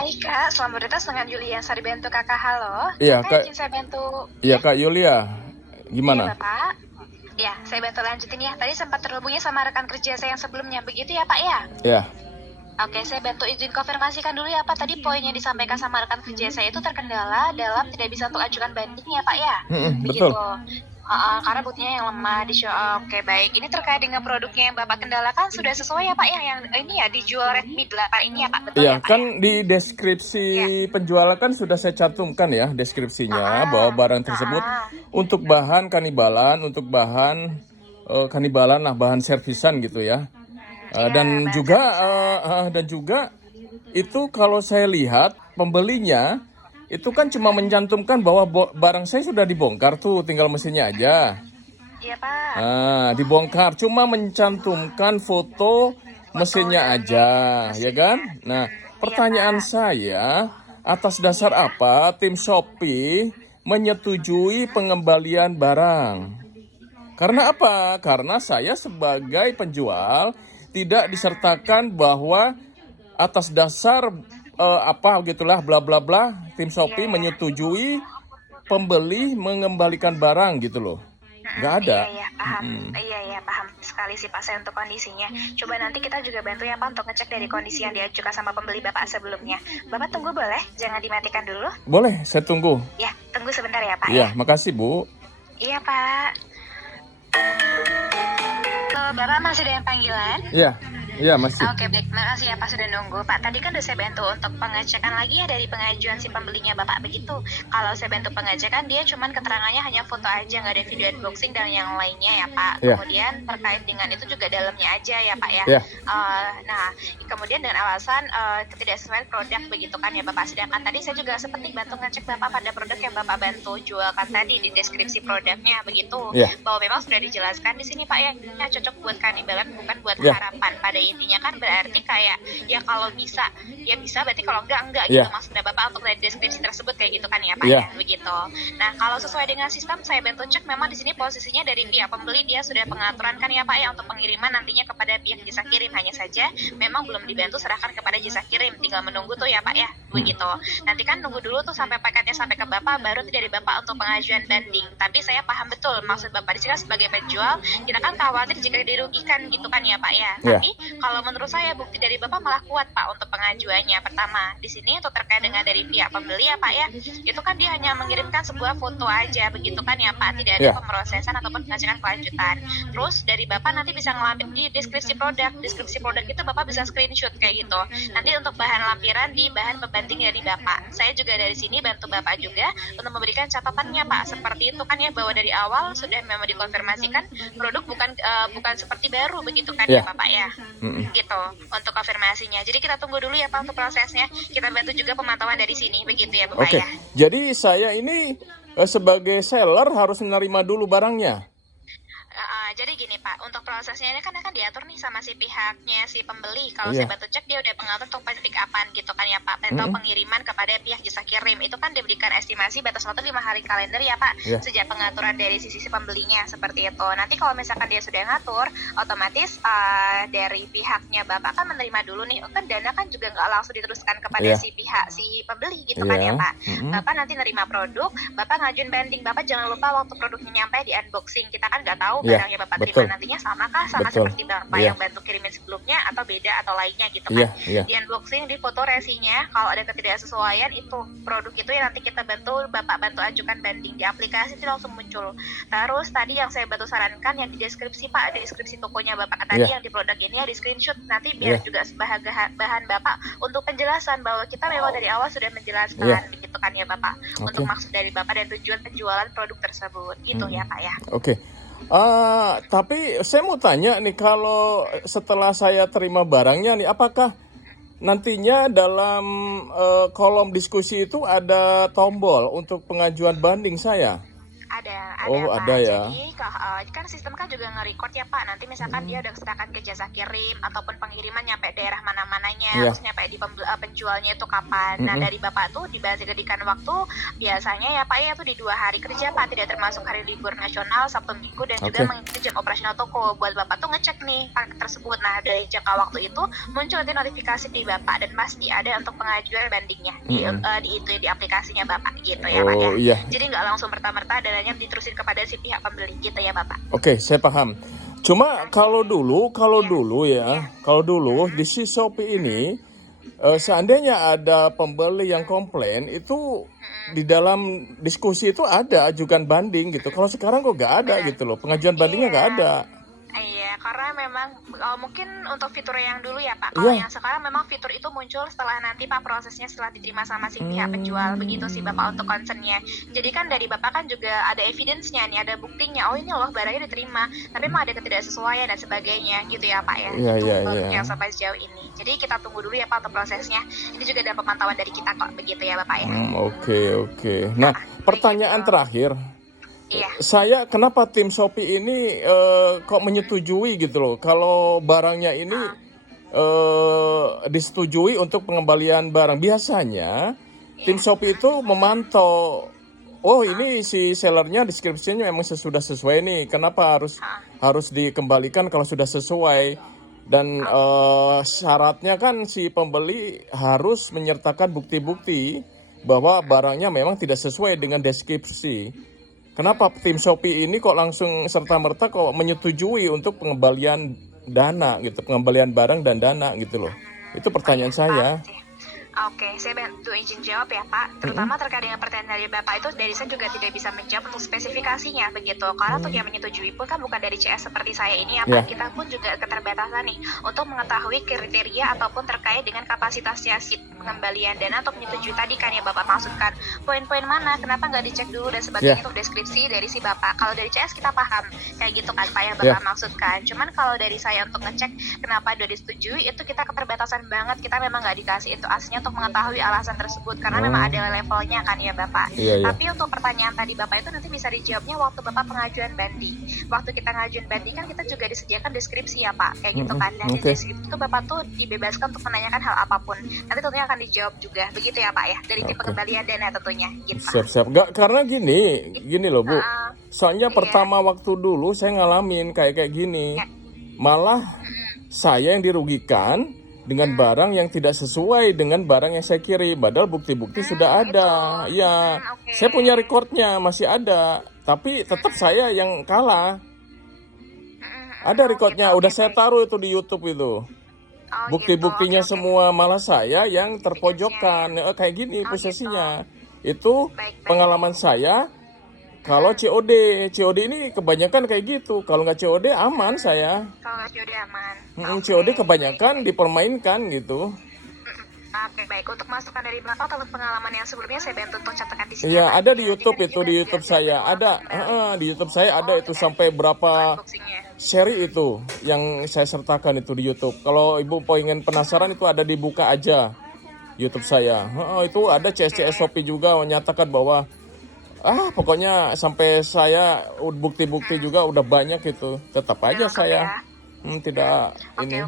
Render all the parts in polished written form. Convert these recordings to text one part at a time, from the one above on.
Hai Kak, selamat datang dengan Yulia Sari Bantu Kakak. Halo, Iya, Kakak Kak. izin saya bantu? Iya, Ya, Kak Yulia. iya Gimana? Bapak. Ya, saya bantu lanjutin ya. Tadi sempat terhubungnya sama rekan kerja saya yang sebelumnya, begitu ya Pak ya? Ya. Oke, saya bantu izin konfirmasikan dulu ya Pak. Tadi poin yang disampaikan sama rekan kerja saya itu terkendala dalam tidak bisa untuk ajukan banding ya Pak ya? Betul. Begitu. Karena buktinya yang lemah di show. Oke, baik. Ini terkait dengan produknya yang Bapak kendalakan sudah sesuai ya Pak ya? Yang ini ya dijual Redmi 8 ini ya Pak? Betul Iya, ya Pak kan ya? di deskripsi Ya. penjualan kan sudah saya cantumkan ya deskripsinya bahwa Ah, barang tersebut ah, untuk bahan kanibalan, untuk bahan kanibalan lah, bahan servisan gitu ya. iya, Dan bahan juga servisan. itu kalau saya lihat pembelinya itu kan cuma mencantumkan bahwa barang saya sudah dibongkar tuh, tinggal mesinnya aja. Iya Pak, Dibongkar, cuma mencantumkan foto foto mesinnya dalamnya aja, ya, ya mesinnya. kan? Nah, Iya pertanyaan Pak, saya, atas dasar iya. apa tim Shopee menyetujui pengembalian barang? Karena apa? Karena saya sebagai penjual tidak disertakan bahwa atas dasar apa gitulah bla bla bla, tim Iya Shopee ya. menyetujui pembeli mengembalikan barang gitu loh. Nggak ada. Iya ya, paham. Iya ya, paham sekali sih Pak saya untuk kondisinya. Coba nanti kita juga bantu ya Pak untuk ngecek dari kondisi yang diajukan sama pembeli Bapak sebelumnya. Bapak tunggu boleh? Jangan dimatikan dulu. Boleh, saya tunggu. Ya, tunggu sebentar ya Pak Iya, ya. makasih Bu. Iya Pak. Bapak masih ada yang panggilan? Iya, iya masih. Oke, baik. Makasih ya Pak sudah nunggu. Pak, tadi kan udah saya bantu untuk pengecekan lagi ya dari pengajuan si pembelinya Bapak begitu. Kalau saya bantu pengecekan, dia cuman keterangannya hanya foto aja, nggak ada video unboxing dan yang lainnya ya Pak. Iya, Kemudian terkait dengan itu juga dalamnya aja ya Pak ya. iya, Nah, kemudian dengan alasan ketidaksesuaian produk begitu kan ya Bapak. Sedangkan tadi saya juga seperti bantu ngecek Bapak pada produk yang Bapak bantu jualkan tadi di deskripsi produknya begitu. iya, Bahwa memang sudah dijelaskan di sini Pak ya, cocok buat kanibalan bukan buat iya, harapan. Pada intinya kan berarti kayak ya kalau bisa ya bisa, berarti kalau enggak gitu iya, maksudnya Bapak untuk dari deskripsi tersebut kayak gitu kan ya Pak iya, ya, begitu. Nah, kalau sesuai dengan sistem saya bantu cek, memang di sini posisinya dari pihak pembeli dia sudah pengaturan kan ya Pak ya untuk pengiriman nantinya kepada pihak jasa kirim, hanya saja memang belum dibantu serahkan kepada jasa kirim, tinggal menunggu tuh ya Pak ya, begitu. Nanti kan nunggu dulu tuh sampai paketnya sampai ke Bapak, baru dari Bapak untuk pengajuan banding. Tapi saya paham betul maksud Bapak di sini sebagai penjual, kita kan khawatir jika dirugikan gitu kan ya Pak ya. iya, Tapi kalau menurut saya bukti dari Bapak malah kuat Pak untuk pengajuannya. Pertama, di sini untuk terkait dengan dari pihak pembeli ya Pak ya, itu kan dia hanya mengirimkan sebuah foto aja begitu kan ya Pak, tidak ada iya, pemrosesan ataupun pengecekan kelanjutan. Terus dari Bapak nanti bisa ngelampir di deskripsi produk itu Bapak bisa screenshot kayak gitu. Nanti untuk bahan lampiran di bahan pembanding dari Bapak. Saya juga dari sini bantu Bapak juga untuk memberikan catatannya Pak, seperti itu kan ya, bahwa dari awal sudah memang dikonfirmasikan produk bukan seperti baru begitu kan ya iya. Bapak ya, gitu untuk konfirmasinya. Jadi kita tunggu dulu ya Pak untuk prosesnya, kita bantu juga pemantauan dari sini begitu ya Bapak Oke, ya. jadi saya ini sebagai seller harus menerima dulu barangnya. Jadi gini Pak, untuk prosesnya ini kan akan diatur nih sama si pihaknya si pembeli. Kalau saya Iya, bantu cek dia udah pengatur untuk pick upan gitu kan ya Pak, atau pengiriman kepada pihak jasa kirim. Itu kan diberikan estimasi batas waktu 5 hari kalender ya Pak, iya, sejak pengaturan dari sisi si pembelinya seperti itu. Nanti kalau misalkan dia sudah ngatur, otomatis dari pihaknya Bapak kan menerima dulu nih, kan dana kan juga nggak langsung diteruskan kepada iya, si pihak si pembeli gitu kan ya iya, Pak. Bapak nanti nerima produk, Bapak ngajuin banding. Bapak jangan lupa waktu produknya nyampe di unboxing, kita kan nggak tahu iya, barangnya Bapak betul, terima nantinya samakah sama betul. seperti Bapak Iya, yang bantu kirimin sebelumnya atau beda atau lainnya gitu iya, kan. iya, Di unboxing, di foto resinya, kalau ada ketidaksesuaian itu produk itu yang nanti kita bantu Bapak bantu ajukan banding di aplikasi itu langsung muncul. Terus tadi yang saya bantu sarankan yang di deskripsi Pak, di deskripsi tokonya Bapak tadi iya, yang di produk ini ya di screenshot, nanti biar iya, juga sebagai bahan Bapak untuk penjelasan bahwa kita memang dari awal sudah iya. menjelaskan begitu kan ya Bapak, untuk Oke, maksud dari Bapak dan tujuan penjualan produk tersebut gitu ya Pak ya. oke. Tapi saya mau tanya nih, kalau setelah saya terima barangnya nih, apakah nantinya dalam kolom diskusi itu ada tombol untuk pengajuan banding saya? Ada Oh, Pak. ada ya. Jadi kan sistem kan juga nge-record ya Pak. Nanti misalkan dia udah serahkan ke jasa kirim ataupun pengiriman nyampe daerah mana-mananya, Iya. terus nyampe di penjualnya itu kapan. Nah, Mm-mm. dari Bapak tuh diberikan waktu biasanya ya Pak ya itu di 2 hari kerja Pak, tidak termasuk hari libur nasional, Sabtu Minggu dan juga Oke. mengikuti jam operasional toko buat Bapak tuh ngecek nih paket tersebut. Nah, dari jangka waktu itu muncul nanti notifikasi di Bapak dan pasti ada untuk pengajuan bandingnya di aplikasinya Bapak gitu ya Pak ya. Oh iya. Jadi nggak langsung merta-merta dananya diterusin kepada si pihak pembeli gitu ya Bapak. Oke, saya paham. Cuma kalau dulu di si Shopee ini, seandainya ada pembeli yang komplain, itu di dalam diskusi itu ada ajukan banding gitu. Kalau sekarang kok nggak ada gitu loh, pengajuan bandingnya nggak ada. Iya, karena memang mungkin untuk fitur yang dulu ya Pak. Kalau Iya. yang sekarang memang fitur itu muncul setelah nanti Pak prosesnya setelah diterima sama si pihak penjual begitu sih Bapak untuk concernnya. Jadi kan dari Bapak kan juga ada evidence-nya nih, ada buktinya. Oh ini loh barangnya diterima, tapi memang ada ketidaksesuaian dan sebagainya gitu ya Pak ya. Iya, Itu iya, untuk iya. yang sampai sejauh ini. Jadi kita tunggu dulu ya Pak untuk prosesnya. Ini juga ada pemantauan dari kita kok begitu ya Bapak ya. Oke. Nah, pertanyaan terakhir. Iya. Saya kenapa tim Shopee ini kok menyetujui gitu loh kalau barangnya ini disetujui untuk pengembalian barang. Biasanya tim Shopee itu memantau, oh ini si sellernya deskripsinya memang sudah sesuai nih, kenapa harus dikembalikan kalau sudah sesuai. Dan syaratnya kan si pembeli harus menyertakan bukti-bukti bahwa barangnya memang tidak sesuai dengan deskripsi. Kenapa tim Shopee ini kok langsung serta-merta kok menyetujui untuk pengembalian dana gitu, pengembalian barang dan dana gitu loh. Itu pertanyaan saya. Oke, saya bantu izin jawab ya Pak. Terutama terkait dengan pertanyaan dari Bapak itu, dari saya juga tidak bisa menjawab untuk spesifikasinya begitu. Karena untuk yang menyetujui pun kan bukan dari CS seperti saya ini ya Pak. Kita pun juga keterbatasan nih untuk mengetahui kriteria ataupun terkait dengan kapasitasnya si pengembalian dana untuk menyetujui tadi kan ya Bapak maksudkan. Poin-poin mana, kenapa nggak dicek dulu dan sebagainya untuk deskripsi dari si Bapak. Kalau dari CS kita paham kayak gitu kan Pak yang Bapak maksudkan. Cuman kalau dari saya untuk ngecek kenapa udah disetujui itu kita keterbatasan banget. Kita memang nggak dikasih itu aslinya untuk mengetahui alasan tersebut karena memang ada levelnya kan ya Bapak. Iya. Tapi untuk pertanyaan tadi Bapak itu nanti bisa dijawabnya waktu Bapak pengajuan banding. Waktu kita ngajuin banding kan kita juga disediakan deskripsi ya Pak, kayak gitu kan. Dan di deskripsi itu Bapak tuh dibebaskan untuk menanyakan hal apapun. Nanti tentunya akan dijawab juga, begitu ya Pak ya, dari tim pengembalian dana tentunya. Gitu. Siap. Nggak, karena gini loh Bu. Soalnya pertama waktu dulu saya ngalamin kayak gini. Malah saya yang dirugikan dengan barang yang tidak sesuai dengan barang yang saya kirim. Padahal bukti-bukti sudah ada. Iya, saya punya recordnya masih ada. Tapi tetap saya yang kalah. Ada recordnya, udah saya taruh itu di YouTube itu. Bukti-buktinya semua, malah saya yang terpojokkan. Kayak gini posisinya. Itu pengalaman saya. Kalau COD ini kebanyakan kayak gitu. Kalau nggak COD aman saya. Kalau nggak COD aman. COD kebanyakan dipermainkan gitu. Oke, baik. Untuk masukan dari Bapak atau pengalaman yang sebelumnya saya bantu untuk catatkan di sini. Iya, ada di YouTube itu, di YouTube saya ada. Di YouTube saya ada itu sampai berapa seri itu yang saya sertakan itu di YouTube. Kalau Ibu pengen penasaran itu ada dibuka aja YouTube saya. Itu ada CS Shopee juga menyatakan bahwa pokoknya sampai saya bukti-bukti juga udah banyak itu. Tetap aja saya tidak ini.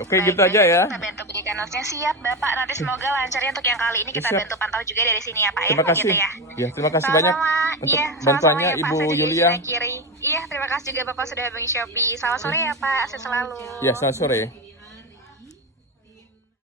Oke, gitu aja ya. Kita bantu berikan notes-nya. Siap Bapak, nanti semoga lancarnya untuk yang kali ini kita bantu pantau juga dari sini ya Pak ya. Terima kasih. Gitu ya. Ya, terima kasih banyak untuk bantuannya Ibu Yulia. Iya, terima kasih juga Bapak sudah bagi Shopee. Selamat sore ya Pak, sehat selalu. Ya, selamat sore.